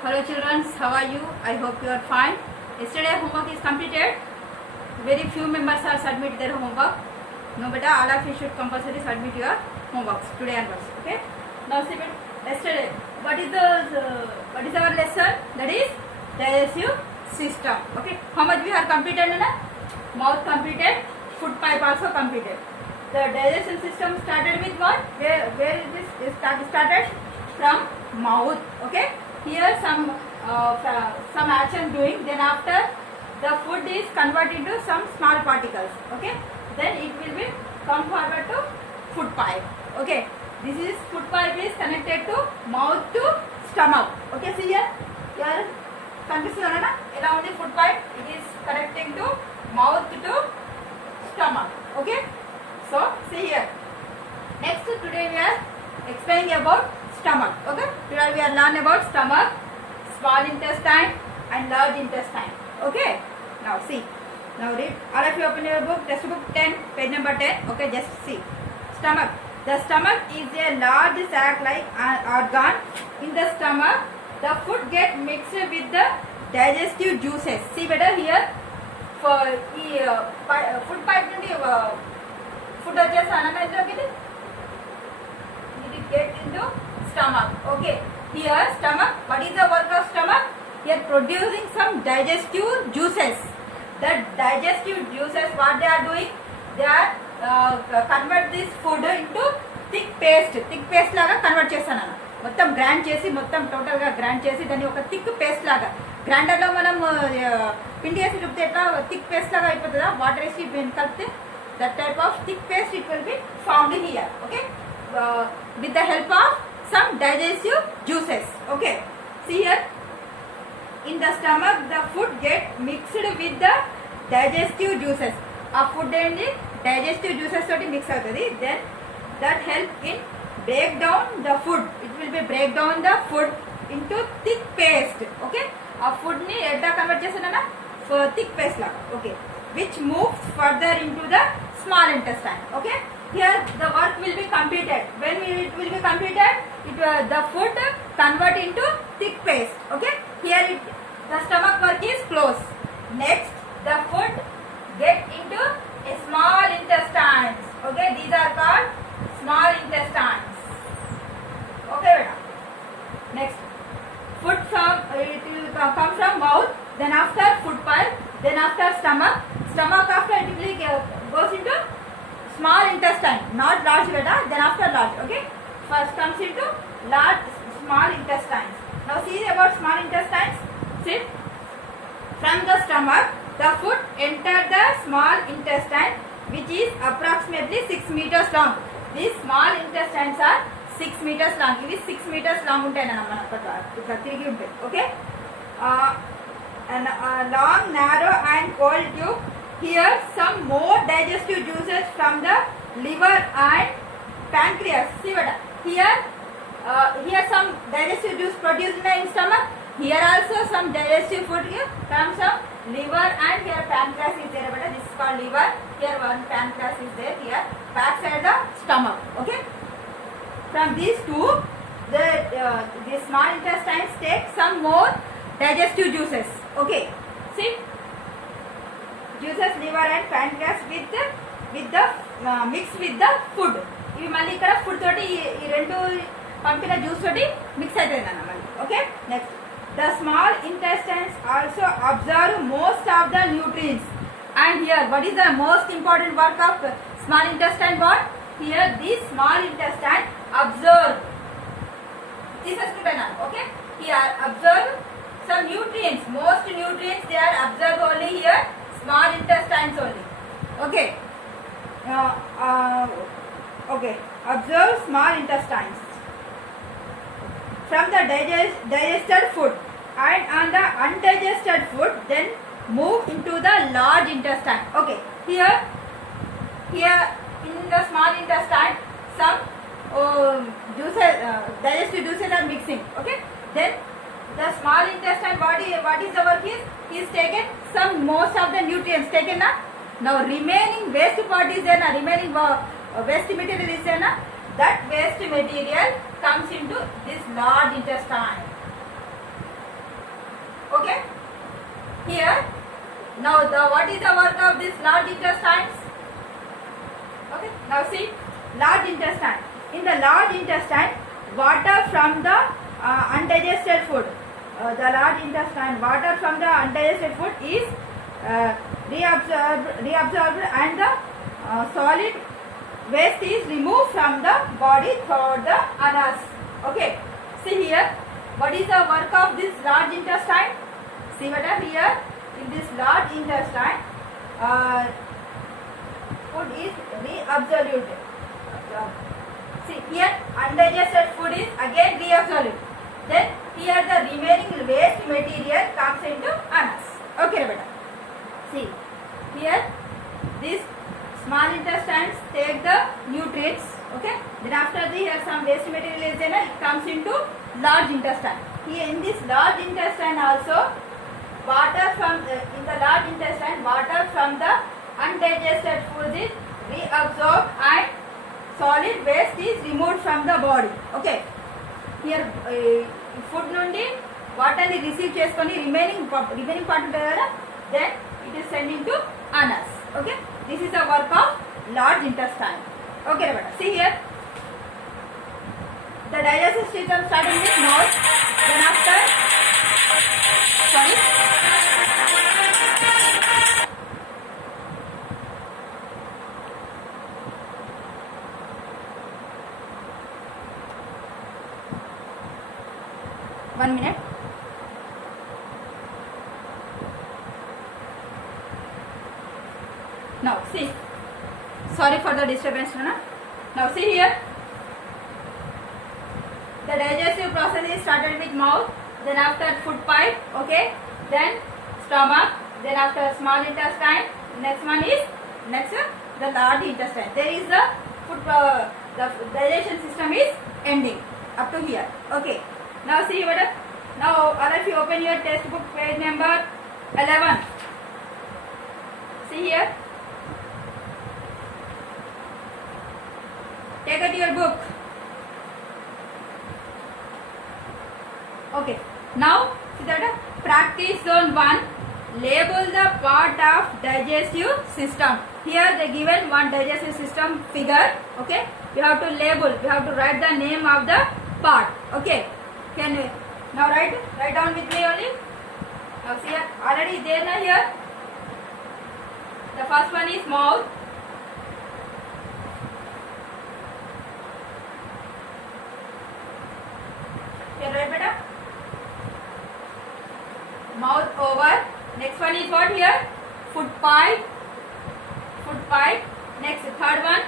Hello children, how are you? I hope you are fine. Yesterday homework is completed. Very few members are submit their homework. No beta, all of you should compulsory submit your homeworks today onwards. Okay. Now see yesterday. What is our lesson? That is digestive system. Okay. How much we have completed? Na? Mouth completed. Food pipe also completed. The digestion system started with what? Where it started? From mouth. Okay. Here some action doing. Then after the food is converted into some small particles. Okay. Then it will be come forward to food pipe. Okay. This is food pipe is connected to mouth to stomach. Okay. See here. Here కనిపిస్తుందా నా ఎలా ఉంది food pipe it is connecting to mouth to stomach okay so see here next today we are explaining about stomach okay today we are learn about stomach small intestine and large intestine okay now see now read all of you open your book test book 10 page number 10 okay just see stomach the stomach is a large sac like organ in the stomach the food get mixed with the digestive juices see better here for food pipe నుండి food వచ్చేసి అన్నమైంది it get into stomach okay here stomach what is the work of stomach here producing some digestive juices the digestive juices what they are doing they are convert this food into thick paste లాగా convert చేస్తాను అన్న మొత్తం grind చేసి మొత్తం total గా grind చేసి దాన్ని ఒక థిక్ పేస్ట్ లాగా గ్రైండర్ లో మనం పిండి వేసి రుబ్బితే ఎట్లా థిక్ పేస్ట్ లాగా అయిపోతుందా వాటర్ వేసి కలిపితే that type of thick paste it will be found here okay with the help of some digestive juices okay see here in the stomach the food get mixed with the digestive juices a food and the digestive juices toti mix avutadi then that help in break down the food it will be break down the food into thick paste okay a food ni edda convert chesana for thick paste laga okay which moves further into the small intestine okay here the work will be completed when it will be completed the food convert into thick paste okay here the stomach work is closed next the food get into a small intestines okay these are called small intestines okay beta next food from it will come from mouth then after food pipe then after stomach after it will goes into small intestine not large beta then after large okay first comes into large small intestines now see about small intestines see from the stomach the food enter the small intestine which is approximately 6 meters long these small intestines are 6 meters long ivi 6 meters long untayi nana manaka itla tirigi untayi okay and long narrow and cold tube here some more digestive juices from the liver and pancreas see what here some digestive juice produced in the stomach here also some digestive food comes from liver and here pancreas is there but this is called liver here one pancreas is there here back side the stomach okay from these two the small intestines take some more digestive juices okay see juices liver and pancreas with the mix with the food ఇవి మళ్ళీ ఇక్కడ food తోటి ఈ రెండు పంపిన juice తోటి mix అవుతుంది అన్న మళ్ళీ okay next the small intestines also absorb most of the nutrients and here what is the most important work of small intestine what here this small intestine absorb తీసుకుంటున్నాను okay here absorb some nutrients most nutrients they are absorbed only here small intestines only okay okay absorb small intestines from the digested food and on the undigested food then move into the large intestine okay here in the small intestine some juices digestive juices are mixing okay then the small intestine what is the work is taken some most of the nutrients taken now remaining waste part is there remaining waste material is there that waste material comes into this large intestine here. Now what is the work of this large intestines? Okay, now see, large intestine. In the large intestine, water from the undigested food. The large intestine, water from the undigested food is reabsorbed and the solid waste is removed from the body through the anus. Okay, see here, what is the work of this large intestine? See what are here, in this large intestine, food is reabsorbed. See here, undigested food is again reabsorbed. Then here the remaining waste material comes into anus. Okay, beta. See here, these small intestines take the nutrients. Okay. Then after here some waste material is there, it comes into large intestine. Here in this large intestine also, water from in the large intestine, water from the undigested food is reabsorbed and solid waste is removed from the body. Okay. Here food నుండి water ని receive చేసుకొని remaining part ఉంటుంది కదా, then it is sent into anus. Okay, this is the work of large intestine. Okay, beta. See here, the digestive system starting with mouth, then after one minute. Now see, sorry for the disturbance. Now see here, the digestive process is started with mouth, then after food pipe, okay, then stomach, then after small intestine, next one is the large intestine. There is the food the digestion system is ending up to here. Okay, now see what, now all of you open your textbook page number 11. See here, take out your book. Okay, now see that practice zone 1, label the part of digestive system. Here they given one digestive system figure. Okay, you have to label, you have to write the name of the part. Okay, can you now write down with me only. Now see here, already there na here, the first one is mouth. Here write beta, mouth over. Next one is what here, food pipe. Next third one,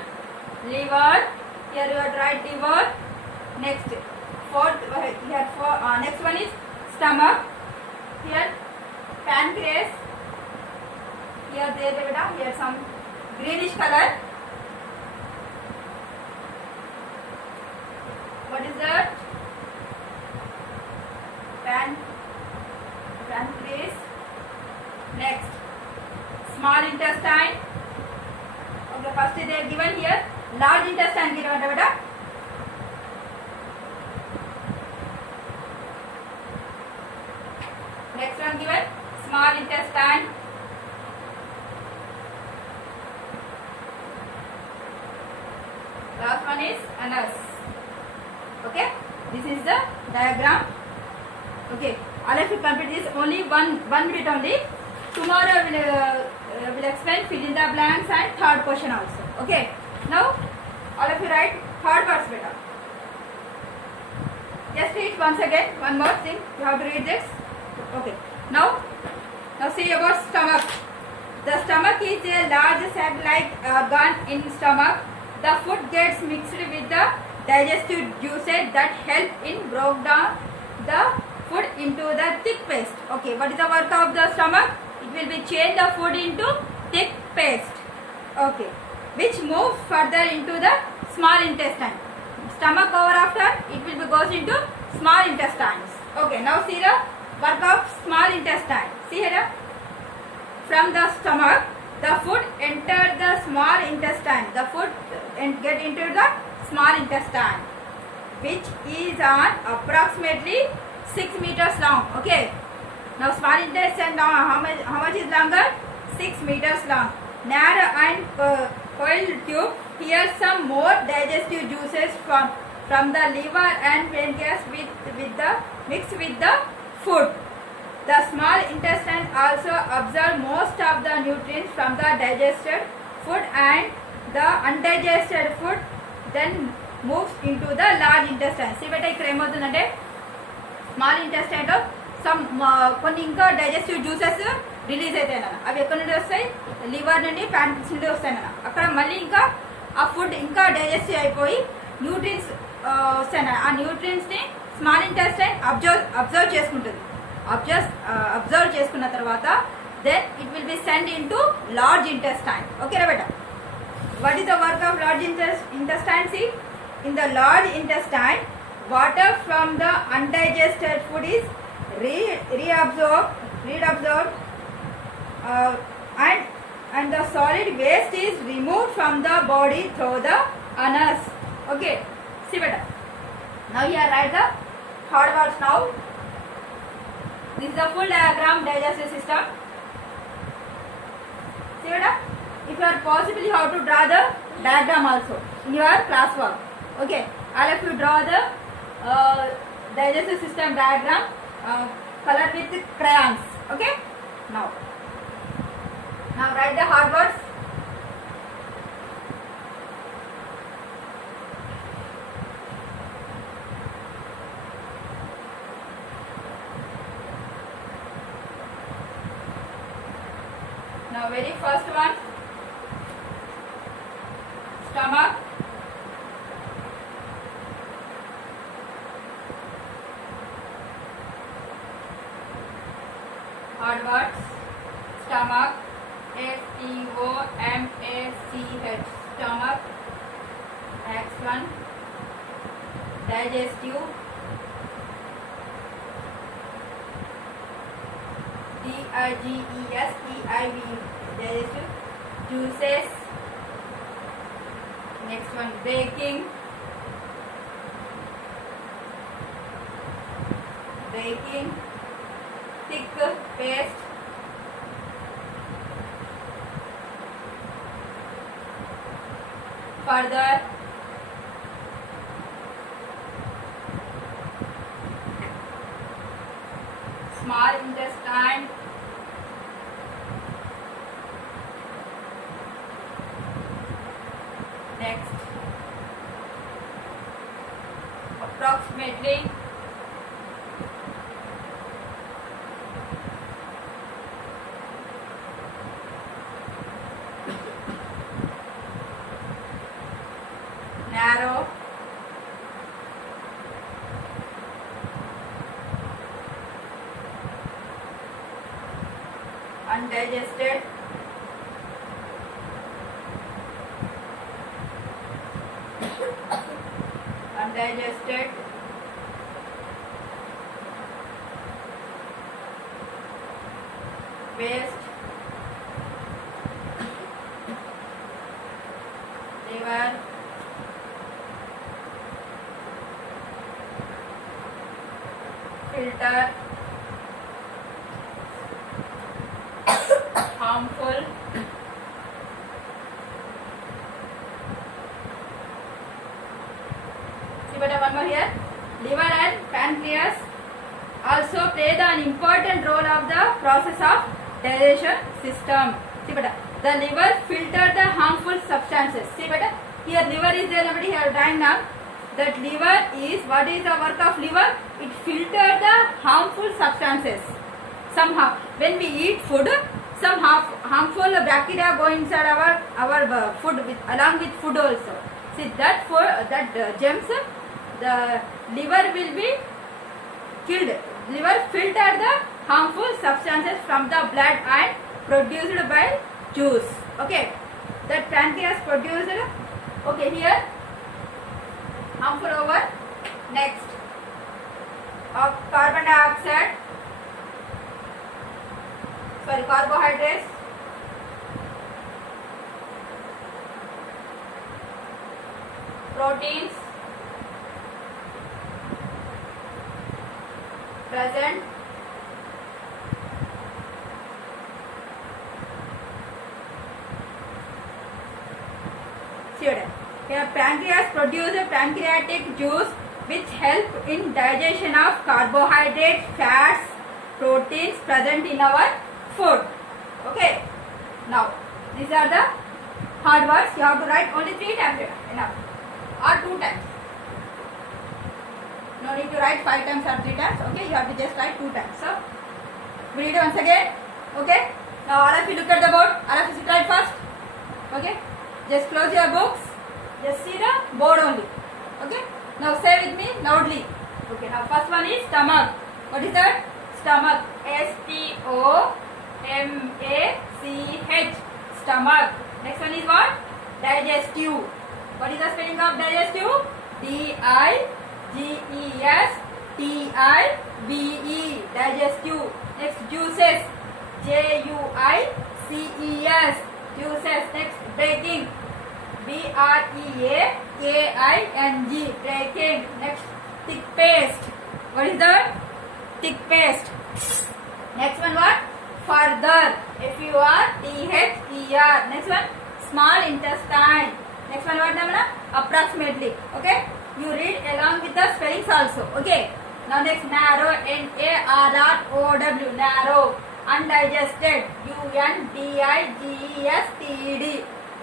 liver. Here you have to write liver. Next fourth here next one is stomach. Here pancreas. Here there beta, here some greenish color. What is that? Pancreas. Next, small intestine. Okay, first they are given here large intestine given beta. Next one given small intestine. Last one is anus. Okay, this is the diagram. Okay, all of you complete this only one minute only. Tomorrow will explain fill in the blanks and third question also. Okay, now all of you write third words beta. Just read once again, one more thing you have to read this. Okay, now see about stomach. The stomach is a large sac-like organ in stomach. The food gets mixed with the digestive juices that help in break down the food into the thick paste. Okay, what is the work of the stomach? It will be change the food into thick paste. Okay, which moves further into the small intestine. Stomach over after it will be goes into small intestines. Okay, now see the work of small intestine. See here, from the stomach the food enter the small intestine. The food get into the small intestine, which is on approximately 6 meters long. Okay, Now small intestine now how much is longer? 6 meters long. Narrow and coiled tube. Here some more digestive juices from the liver and pancreas mixed with the food. The small intestine also absorb most of the nutrients from the digested food, and the undigested food then moves into the large intestine. See beta ikkada em avutundante small intestine lo some కొన్ని ఇంకా digestive juices release అవుతాయి అన్న. అవి ఎక్కడి నుండి వస్తాయి? Liver నుండి pancreas నుండి వస్తాయి అన్న. అక్కడ మళ్ళీ ఇంకా ఆ ఫుడ్ ఇంకా డైజెస్టివ్ అయిపోయి న్యూట్రియన్స్ వస్తాయి అన్న. ఆ న్యూట్రియన్స్ ని స్మాల్ ఇంటెస్టైన్ అబ్జర్వ్ చేసుకుంటుంది. అబ్జర్వ్ చేసుకున్న తర్వాత then it will be sent into large intestine. Okay ra beta, what is the work of large intestine? See, in the large intestine water from the undigested food is reabsorbed and the solid waste is removed from the body through the anus. Okay, see beta, now here write the hard words. Now this is the full diagram digestive system. See beta, if you are possibly how to draw the diagram also in your class work. Okay, all of you draw the digestive system diagram color with crayons. Okay, now write the hard words. Now very first one, stomach. Hard words, stomach, STOMACH, stomach. Next one, digestive, DIGESTIV, digestive, juices. Next one, baking, thick paste, further small intestine, next approximately narrow, undigested, waste, liver, filter, harmful, see beta one more here, liver and pancreas also play an important role of the process of digestion system. See beta, the liver filter the harmful substances. See beta, here liver is there, nobody here dying now. That liver is, what is the work of liver? It filters the harmful substances. Somehow when we eat food, some harmful bacteria go inside our food along with food also. See that for that germs, the liver will be killed. Liver filter the harmful substances from the blood and produced by juice. Okay, that pancreas produced. Okay, here harmful over. Next, of carbon dioxide, sorry, carbohydrates, proteins present Pancreas produces pancreatic juice which help in digestion of carbohydrates, fats, proteins present in our food. Okay. Now, these are the hard words. You have to write only 3 times enough, or 2 times. No need to write 5 times or 3 times. Okay, you have to just write 2 times. So, we read once again. Okay. Now, all of you look at the board. All of you sit right first. Okay. Just close your books. Just see the board only. Okay. Now, say with me loudly. Okay. Now, first one is stomach. What is that? Stomach. S-T-O-M-A-C-H. Stomach. Next one is what? Digestive. What is the spelling of digestive? D-I-G-E-S-T-I-V-E. Digestive. Next, juices. J-U-I-C-E-S. Juices. Next, breaking. B-R-E-A-K-I-N-G. Breaking. Next, thick paste. What is that? Thick paste. Next one what? Further. F-U-R-T-H-E-R. Next one, small intestine. Next one what namna? Approximately. Okay. You read along with the spellings also. Okay. Now next, narrow. N-A-R-R-O-W. Narrow. Undigested. U-N-D-I-G-E-S-T-E-D.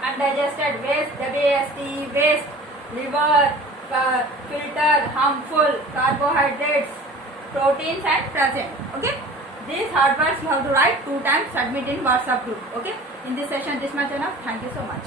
Undigested. Waste. W-A-S-T. Waste. Liver. Filter. Harmful. Carbohydrates. Proteins and present. Okay. These hard words you have to write 2 times. Submit in WhatsApp group. Okay. In this session, this much enough. Thank you so much.